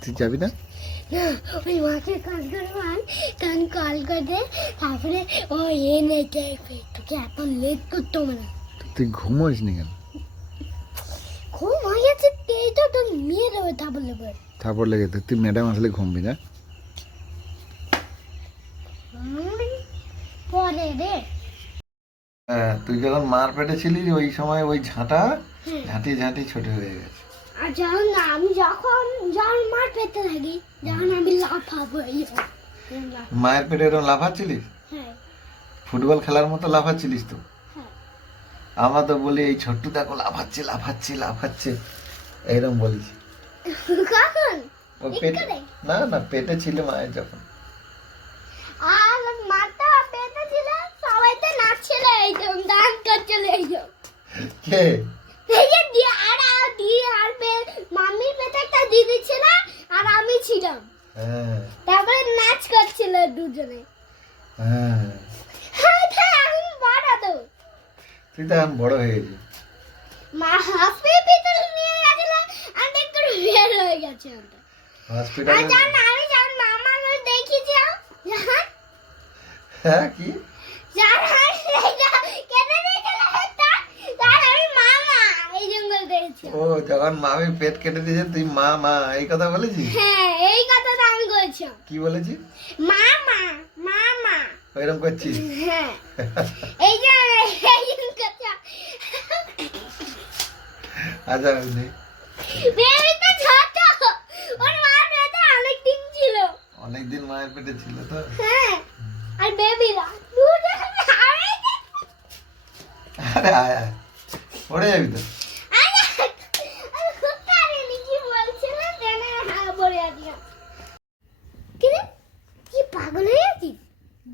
তুই যাবি না? ওই মাকে কল করবান, তখন কল করে তারপরে ও এনে যাবে, তোকে এত লেট করতে হবে না। তুই ঘুমোস নি কেন? ঘুম হয়ে গেছে, এই তো তোর মেয়ে দেবে থাপড় লেগে তো তুই ম্যাডাম আসলে ঘুমবি না? পরে রে। হ্যাঁ, তুই যখন মার পেটে ছিলিস ওই সময় ওই ঝাঁটা ঝাঁটি ঝাঁটি ছোট হয়ে গেছে। আর যখন মার পেতে থাকি, যখন আমি লাফাবো, মায়ের পেটে এরকম লাফাচ্ছিলিস? হ্যাঁ ফুটবল খেলার মতো লাফাচ্ছিলিস তো? হ্যাঁ। আমরা তো বলি এই ছোট্ট দেখো লাফাচ্ছে লাফাচ্ছে লাফাচ্ছে এইরকম বলিস। কখন? ও পেটে না না পেটে ছিল মায়ের যখন। আর মাটা পেতে ছিল, সবাই তো নাচছিল, এইরকম ডান্স করছিল, এইরকম। কে? এই যে মামির পেটে একটা দিদি ছিল আর আমি ছিলাম। হ্যাঁ তারপরে নাচ করছিল দুজনে। হ্যাঁ, আমি বড় তো। তুই তো এখন বড় হয়ে গেছিস। মা হসপিটাল নিয়ে গেছিল, আমি একটু বের হয়ে গেছে। হসপিটালে? আমি যখন মামা দেখেছি, হ্যাঁ কি ও যখন মামি পেট কেটে দিয়েছে তুই মা মা এই কথা বলেছিস? হ্যাঁ, এই কথাটা আমি বলছি। কি বলেছিস? মামা মামা ওইরকম করছিস? হ্যাঁ, এই যে কথা। আচ্ছা বেবিটা ছোট, ওর মার পেটে অনেক দিন ছিল। অনেকদিন মায়ের পেটে ছিল তো? হ্যাঁ, আর বেবিরা দুজনে আরে আয় আয় পড়ে যাবি তো। পাগল হয়ে গেছিস?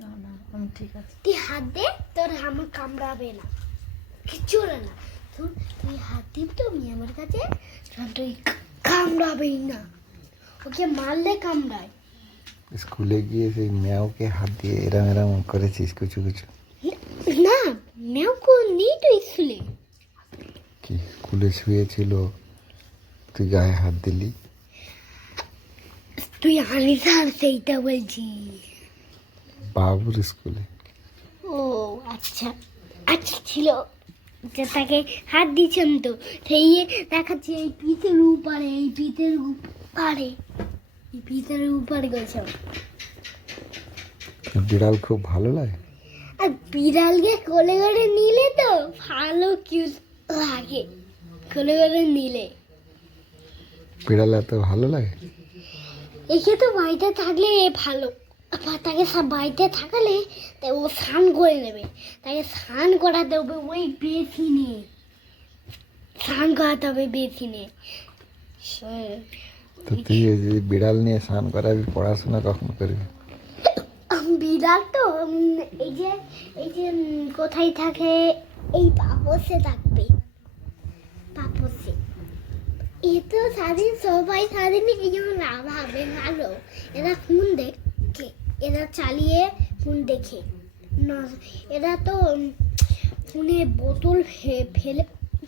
না না আমি ঠিক আছে। তুই হাত দে, তোর আমার কামড়াবে না, কিচ্ছু হবে না। তুই হাত দিবি তো আমি আমার কাছে, তুই কামড়াবেই না। ওকে মারলে কামড়ায়। স্কুলে গিয়ে সেই ম্যাওকে হাত দিয়ে এরম এরম করেছিস কিছু কিছু? না, মেও কোন নেই তো স্কুলে। কি স্কুলে শুয়েছিল তুই গায়ে হাত দিলি? তুই আনিস আর সেইটা বলছি। বাবুর স্কুলে? ও আচ্ছা আচ্ছা, ছিল যে তাকে হাত দিচ্ছেন তো, সেই দেখাচ্ছে এই পিঠের উপরে, এই পিঠের উপরে, এই পিঠের উপরে গেছে। বিড়াল খুব ভালো লাগে। আর বিড়ালকে কোলে করে নিলে তো ভালো কিউট লাগে, কোলে করে নিলে। বিড়াল এত ভালো লাগে? একে তো বাড়িতে থাকলে ভালো, আবার তাকে সব বাড়িতে থাকলে তাই ও স্নান করে নেবে, তাকে স্নান করাতে হবে ওই বেসিনে, স্নান করাতে হবে বেসিনে। তো তুই এই যে বিড়াল নিয়ে স্নান করাবি, পড়াশোনা কখন করবি? বিড়াল তো এই যে কোথায় থাকে, এই পাপসে থাকবে, পাপসে। এ তো সারাদিন সবাই সারাদিনই কিছু না ভাবে ভালো, এরা ফোন দেখে, এরা চালিয়ে ফোন দেখে না, এরা তো ফোনে বোতল ফেলে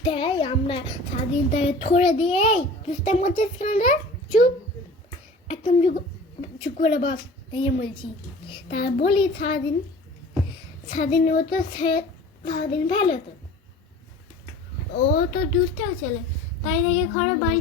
দেয়, আমরা সারাদিন তাকে ধরে দিয়ে বুঝতে পারছিস কেন, চুপ একদম চুপ করে বাস, এই যে বলছি। তা বলি সারাদিন ও তো সারাদিন ফেলে তো, ও তো দুষ্টাও ছেলে, তাই থেকে ঘরে বাড়ি